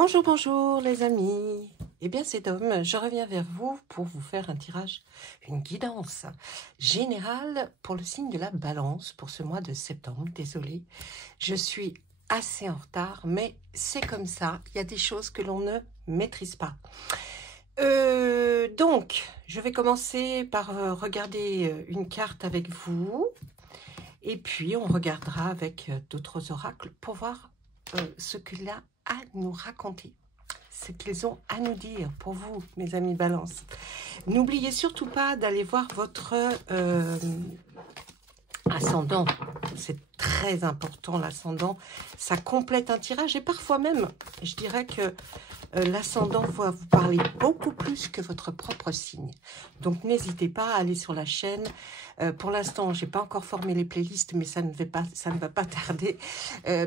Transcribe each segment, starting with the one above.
Bonjour, bonjour les amis. Eh bien c'est Dom, je reviens vers vous pour vous faire un tirage, une guidance générale pour le signe de la Balance pour ce mois de septembre. Désolée, je suis assez en retard, mais c'est comme ça, il y a des choses que l'on ne maîtrise pas. Donc, je vais commencer par regarder une carte avec vous, et puis on regardera avec d'autres oracles pour voir ce qu'il a à nous raconter, ce qu'ils ont à nous dire pour vous, mes amis Balance. N'oubliez surtout pas d'aller voir votre ascendant. C'est très important, l'ascendant. Ça complète un tirage et parfois même, je dirais que l'ascendant va vous parler beaucoup plus que votre propre signe. Donc, n'hésitez pas à aller sur la chaîne. Pour l'instant, je n'ai pas encore formé les playlists, mais ça ne va pas tarder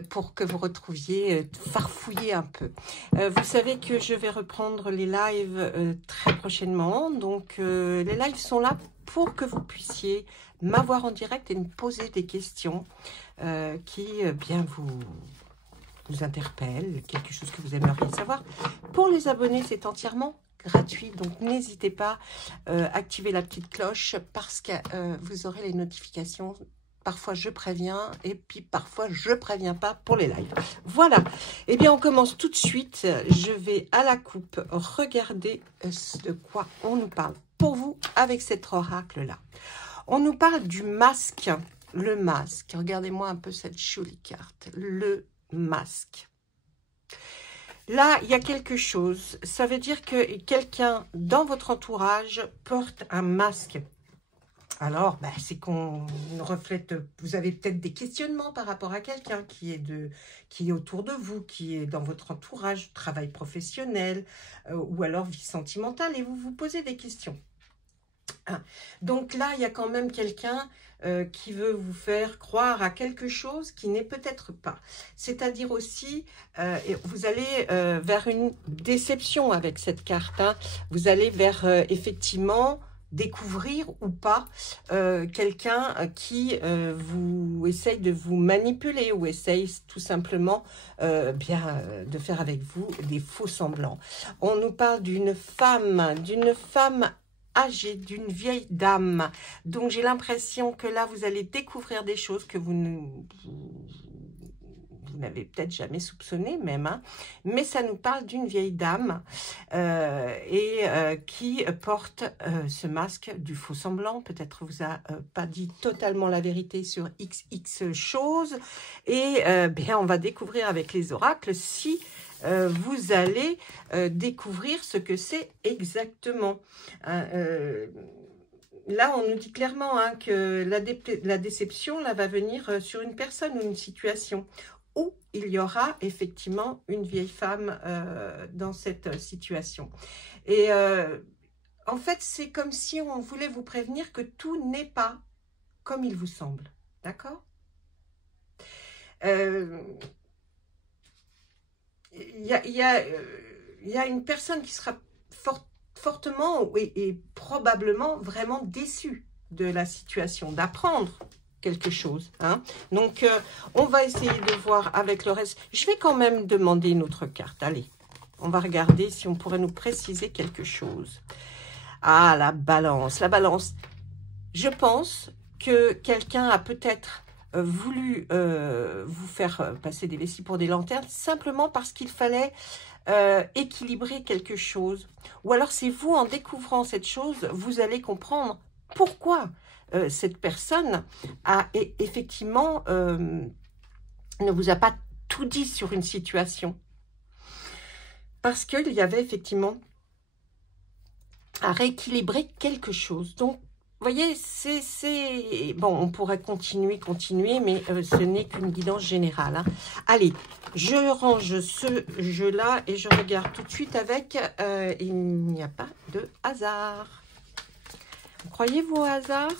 pour que vous retrouviez, farfouiller un peu. Vous savez que je vais reprendre les lives très prochainement. Donc, les lives sont là pour que vous puissiez m'avoir en direct et me poser des questions qui bien vous interpellent, quelque chose que vous aimeriez savoir. Pour les abonnés, c'est entièrement gratuit, donc n'hésitez pas à activer la petite cloche parce que vous aurez les notifications. Parfois je préviens et puis parfois je préviens pas pour les lives. Voilà, eh bien on commence tout de suite. Je vais à la coupe regarder de quoi on nous parle pour vous avec cet oracle là. On nous parle du masque, le masque. Regardez-moi un peu cette jolie carte, le masque. Là, il y a quelque chose. Ça veut dire que quelqu'un dans votre entourage porte un masque. Alors, c'est qu'on reflète, vous avez peut-être des questionnements par rapport à quelqu'un qui est autour de vous, qui est dans votre entourage, travail professionnel ou alors vie sentimentale, et vous vous posez des questions. Donc là, il y a quand même quelqu'un qui veut vous faire croire à quelque chose qui n'est peut-être pas. C'est-à-dire aussi, vous allez vers une déception avec cette carte. Hein. Vous allez vers, effectivement, découvrir ou pas quelqu'un qui vous essaye de vous manipuler ou essaye tout simplement de faire avec vous des faux semblants. On nous parle d'une femme âgée, d'une vieille dame. Donc, j'ai l'impression que là, vous allez découvrir des choses que vous n'avez peut-être jamais soupçonné même. Hein. Mais ça nous parle d'une vieille dame qui porte ce masque du faux semblant. Peut-être vous a pas dit totalement la vérité sur XX choses. Et bien, on va découvrir avec les oracles si vous allez découvrir ce que c'est exactement. Là, on nous dit clairement que la déception là, va venir sur une personne ou une situation où il y aura effectivement une vieille femme dans cette situation. Et en fait, c'est comme si on voulait vous prévenir que tout n'est pas comme il vous semble. D'accord ? Il y a une personne qui sera fortement et probablement vraiment déçue de la situation, d'apprendre quelque chose. Hein. Donc, on va essayer de voir avec le reste. Je vais quand même demander une autre carte. Allez, on va regarder si on pourrait nous préciser quelque chose. Ah, la balance. La balance. Je pense que quelqu'un a peut-être voulu vous faire passer des vessies pour des lanternes simplement parce qu'il fallait équilibrer quelque chose. Ou alors c'est vous, en découvrant cette chose, vous allez comprendre pourquoi cette personne a effectivement ne vous a pas tout dit sur une situation. Parce qu'il y avait effectivement à rééquilibrer quelque chose. Donc, vous voyez, bon, on pourrait continuer, mais ce n'est qu'une guidance générale. Hein. Allez, je range ce jeu-là et je regarde tout de suite avec il n'y a pas de hasard. Croyez-vous au hasard?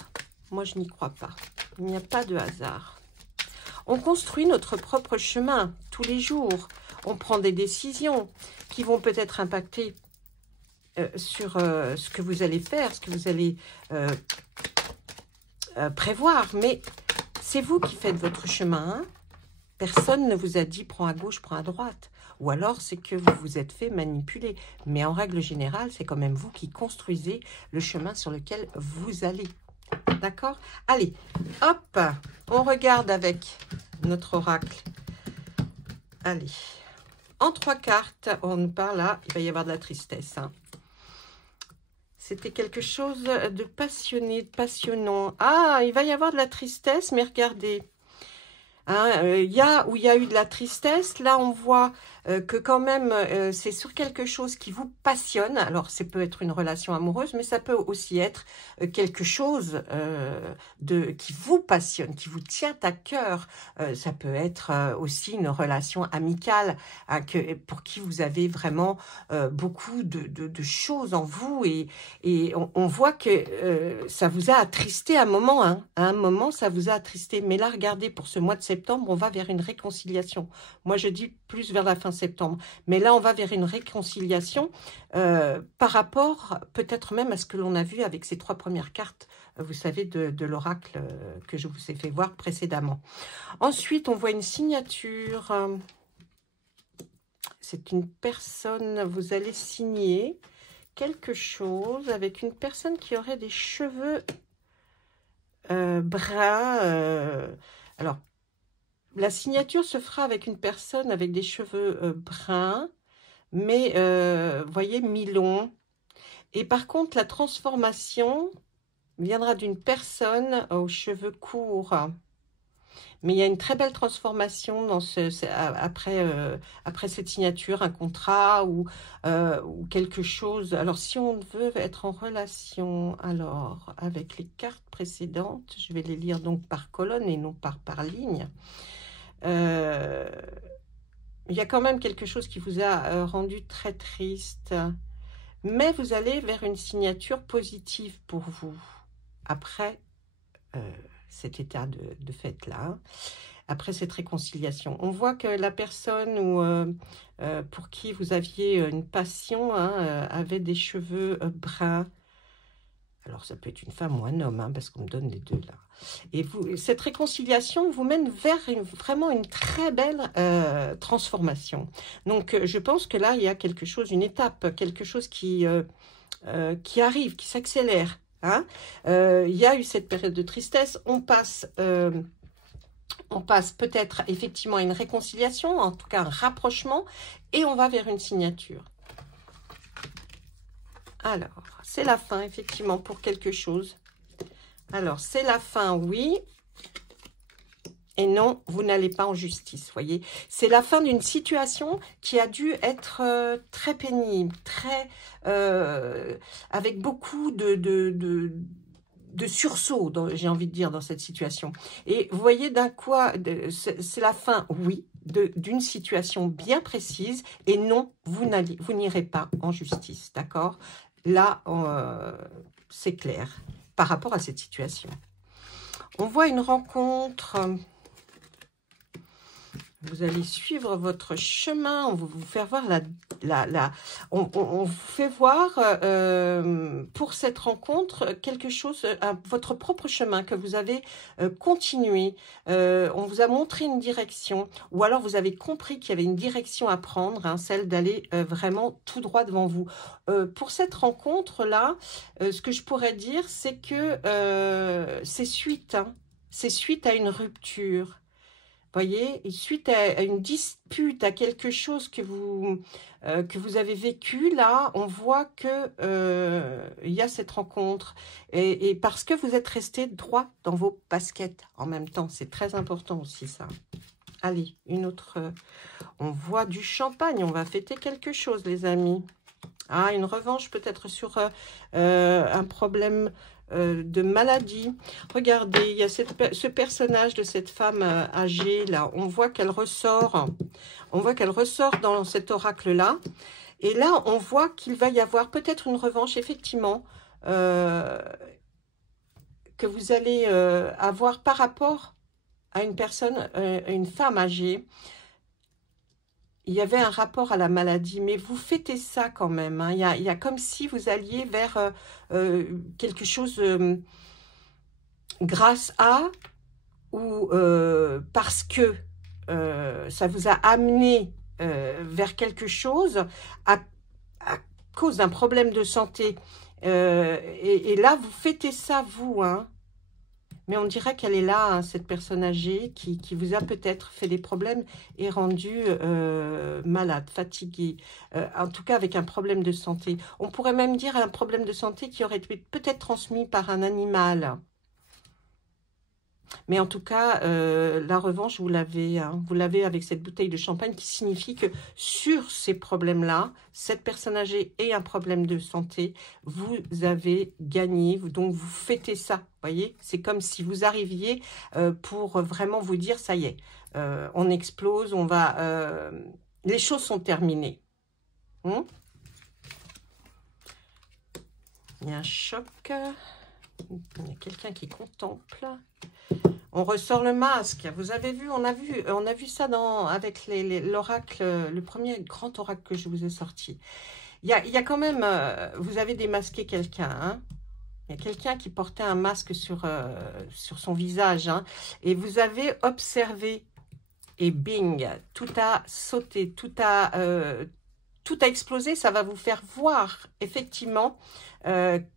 Moi, je n'y crois pas. Il n'y a pas de hasard. On construit notre propre chemin tous les jours. On prend des décisions qui vont peut-être impacter sur ce que vous allez faire, ce que vous allez prévoir. Mais c'est vous qui faites votre chemin. Hein. Personne ne vous a dit « prends à gauche, prends à droite ». ou alors c'est que vous vous êtes fait manipuler. Mais en règle générale, c'est quand même vous qui construisez le chemin sur lequel vous allez. D'accord? Allez, hop, on regarde avec notre oracle. Allez, en 3 cartes, on nous parle là, il va y avoir de la tristesse. Hein. C'était quelque chose de passionné, de passionnant. Ah, il va y avoir de la tristesse, mais regardez. Hein, il y a eu de la tristesse, là on voit que quand même c'est sur quelque chose qui vous passionne. Alors ça peut être une relation amoureuse, mais ça peut aussi être quelque chose qui vous passionne, qui vous tient à cœur. Ça peut être aussi une relation amicale pour qui vous avez vraiment beaucoup de choses en vous, et on voit que ça vous a attristé à un moment. Hein. À un moment ça vous a attristé, mais là regardez, pour ce mois de septembre, on va vers une réconciliation. Moi, je dis plus vers la fin septembre. Mais là, on va vers une réconciliation par rapport, peut-être même à ce que l'on a vu avec ces 3 premières cartes, vous savez, de l'oracle que je vous ai fait voir précédemment. Ensuite, on voit une signature. C'est une personne, vous allez signer quelque chose avec une personne qui aurait des cheveux bruns. Alors, la signature se fera avec une personne avec des cheveux bruns, mais vous voyez, mi-longs. Et par contre, la transformation viendra d'une personne aux cheveux courts. Mais il y a une très belle transformation dans après cette signature, un contrat ou quelque chose. Alors, si on veut être en relation, alors, avec les cartes précédentes, je vais les lire donc par colonne et non par ligne. Il y a quand même quelque chose qui vous a rendu très triste, mais vous allez vers une signature positive pour vous après cet état de fait là, après cette réconciliation. On voit que la personne pour qui vous aviez une passion avait des cheveux bruns. Alors, ça peut être une femme ou un homme, hein, parce qu'on me donne les deux là. Et cette réconciliation vous mène vers vraiment une très belle transformation. Donc, je pense que là, il y a quelque chose, une étape, quelque chose qui arrive, qui s'accélère. Hein. Il y a eu cette période de tristesse. On passe peut-être effectivement à une réconciliation, en tout cas un rapprochement, et on va vers une signature. Alors, c'est la fin, effectivement, pour quelque chose. Alors, c'est la fin, oui. Et non, vous n'allez pas en justice, voyez. C'est la fin d'une situation qui a dû être très pénible, très avec beaucoup de sursaut, j'ai envie de dire, dans cette situation. Et vous voyez d'un quoi, c'est la fin, oui, d'une situation bien précise. Et non, vous n'irez pas en justice, d'accord? Là, c'est clair par rapport à cette situation. On voit une rencontre. Vous allez suivre votre chemin. On va vous faire voir on vous fait voir pour cette rencontre quelque chose, votre propre chemin que vous avez continué. On vous a montré une direction, ou alors vous avez compris qu'il y avait une direction à prendre, hein, celle d'aller vraiment tout droit devant vous. Pour cette rencontre-là, ce que je pourrais dire, c'est que c'est suite, hein, c'est suite à une rupture. Voyez, et suite à une dispute, à quelque chose que vous avez vécu, là, on voit que il y a cette rencontre. Et parce que vous êtes resté droit dans vos baskets en même temps. C'est très important aussi, ça. Allez, une autre. On voit du champagne. On va fêter quelque chose, les amis. Ah, une revanche peut-être sur un problème de maladie. Regardez, il y a ce personnage de cette femme âgée là. On voit qu'elle ressort. On voit qu'elle ressort dans cet oracle là. Et là, on voit qu'il va y avoir peut-être une revanche, effectivement, que vous allez avoir par rapport à une personne, une femme âgée. Il y avait un rapport à la maladie, mais vous fêtez ça quand même. Hein. Il y a comme si vous alliez vers quelque chose grâce à ou parce que ça vous a amené vers quelque chose à cause d'un problème de santé. Et là, vous fêtez ça, vous, hein. Mais on dirait qu'elle est là, hein, cette personne âgée qui vous a peut-être fait des problèmes et rendu malade, fatigué. En tout cas, avec un problème de santé. On pourrait même dire un problème de santé qui aurait été peut-être transmis par un animal. Mais en tout cas, la revanche, vous l'avez, hein, vous l'avez avec cette bouteille de champagne qui signifie que sur ces problèmes-là, cette personne âgée et un problème de santé, vous avez gagné. Donc, vous fêtez ça, vous voyez. C'est comme si vous arriviez pour vraiment vous dire, ça y est, on explose, on va... les choses sont terminées. Il y a un choc. Il y a quelqu'un qui contemple. On ressort le masque. Vous avez vu, on a vu ça avec l'oracle, le premier grand oracle que je vous ai sorti. Il y a quand même, vous avez démasqué quelqu'un. Hein. Il y a quelqu'un qui portait un masque sur son visage. Hein, et vous avez observé. Et bing, tout a sauté, tout a explosé. Ça va vous faire voir effectivement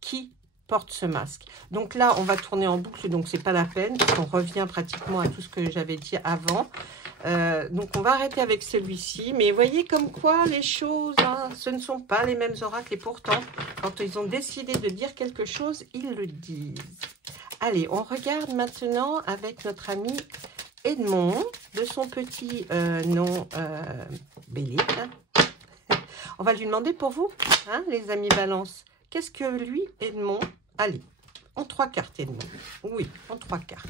qui porte ce masque. Donc là, on va tourner en boucle, donc c'est pas la peine. On revient pratiquement à tout ce que j'avais dit avant. Donc on va arrêter avec celui-ci. Mais voyez comme quoi les choses, hein, ce ne sont pas les mêmes oracles. Et pourtant, quand ils ont décidé de dire quelque chose, ils le disent. Allez, on regarde maintenant avec notre ami Edmond, de son petit nom Béline. On va lui demander pour vous, hein, les amis Balance. Qu'est-ce que lui, Edmond, allez, en 3 cartes, Edmond. Oui, en 3 cartes.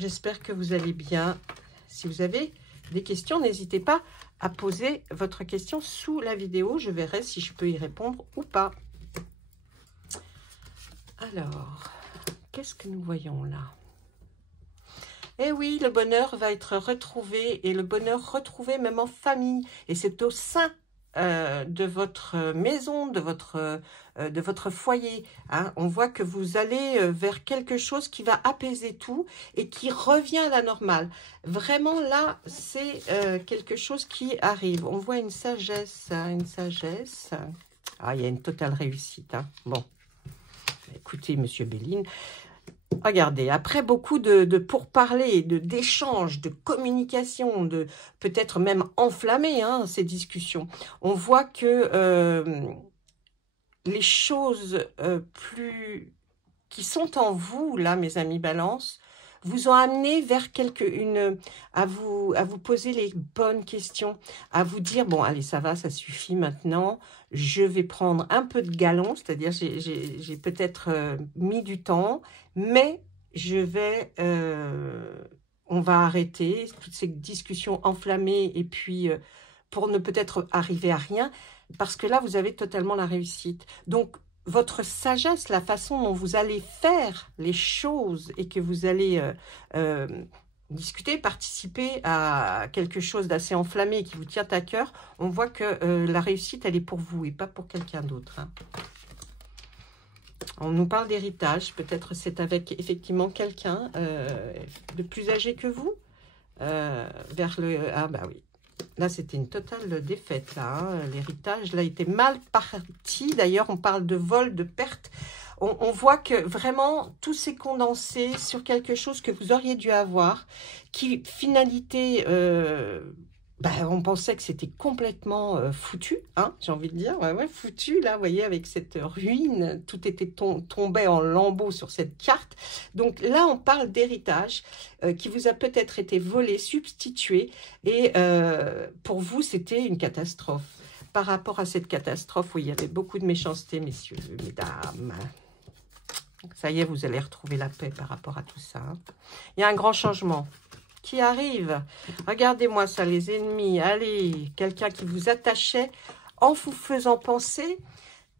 J'espère que vous allez bien. Si vous avez des questions, n'hésitez pas à poser votre question sous la vidéo. Je verrai si je peux y répondre ou pas. Alors, qu'est-ce que nous voyons là? Eh oui, le bonheur va être retrouvé, et le bonheur retrouvé même en famille. Et c'est au sein de votre maison, de votre foyer. Hein. On voit que vous allez vers quelque chose qui va apaiser tout et qui revient à la normale. Vraiment, là, c'est quelque chose qui arrive. On voit une sagesse, hein, une sagesse. Ah, il y a une totale réussite. Hein. Bon, écoutez, Monsieur Béline. Regardez, après beaucoup de pourparlers, d'échanges, de communication, de peut-être même enflammer hein, ces discussions, on voit que les choses qui sont en vous, là, mes amis Balance, vous ont amené vers à vous poser les bonnes questions, à vous dire, bon, allez, ça va, ça suffit maintenant, je vais prendre un peu de galon, c'est-à-dire j'ai peut-être mis du temps, mais on va arrêter toutes ces discussions enflammées, et puis pour ne peut-être arriver à rien, parce que là, vous avez totalement la réussite. Donc, votre sagesse, la façon dont vous allez faire les choses et que vous allez discuter, participer à quelque chose d'assez enflammé qui vous tient à cœur, on voit que la réussite, elle est pour vous et pas pour quelqu'un d'autre. Hein. On nous parle d'héritage, peut-être c'est avec effectivement quelqu'un de plus âgé que vous, vers le... Ah bah oui. Là, c'était une totale défaite, là. Hein. L'héritage, là, était mal parti. D'ailleurs, on parle de vol, de perte. On voit que vraiment, tout s'est condensé sur quelque chose que vous auriez dû avoir, qui, finalité, on pensait que c'était complètement foutu, hein, j'ai envie de dire. Ouais, foutu, là, vous voyez, avec cette ruine, tout était tombé en lambeaux sur cette carte. Donc là, on parle d'héritage qui vous a peut-être été volé, substitué, et pour vous, c'était une catastrophe. Par rapport à cette catastrophe, oui, il y avait beaucoup de méchanceté, messieurs, mesdames. Ça y est, vous allez retrouver la paix par rapport à tout ça. Hein. Il y a un grand changement qui arrive. Regardez-moi ça, les ennemis. Allez, quelqu'un qui vous attachait en vous faisant penser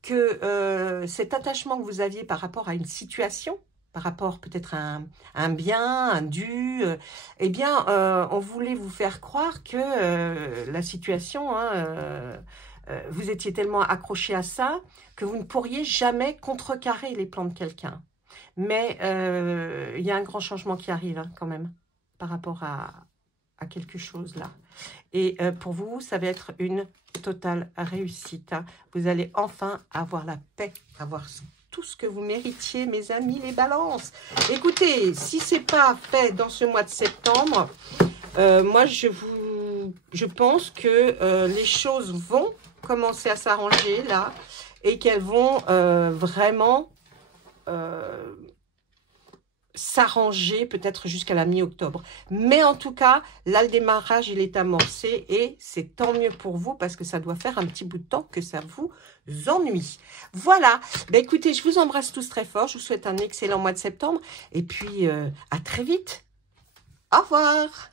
que cet attachement que vous aviez par rapport à une situation, par rapport peut-être à un bien, un dû, eh bien, on voulait vous faire croire que la situation, hein, vous étiez tellement accroché à ça que vous ne pourriez jamais contrecarrer les plans de quelqu'un. Mais il y a un grand changement qui arrive hein, quand même par rapport à à quelque chose là. Et pour vous, ça va être une totale réussite. Hein. Vous allez enfin avoir la paix, avoir tout ce que vous méritiez, mes amis, les balances. Écoutez, si ce n'est pas fait dans ce mois de septembre, moi, je pense que les choses vont commencer à s'arranger là et qu'elles vont vraiment s'arranger peut-être jusqu'à la mi-octobre. Mais en tout cas, là, le démarrage, il est amorcé et c'est tant mieux pour vous parce que ça doit faire un petit bout de temps que ça vous ennuie. Voilà. Ben, écoutez, je vous embrasse tous très fort. Je vous souhaite un excellent mois de septembre et puis à très vite. Au revoir.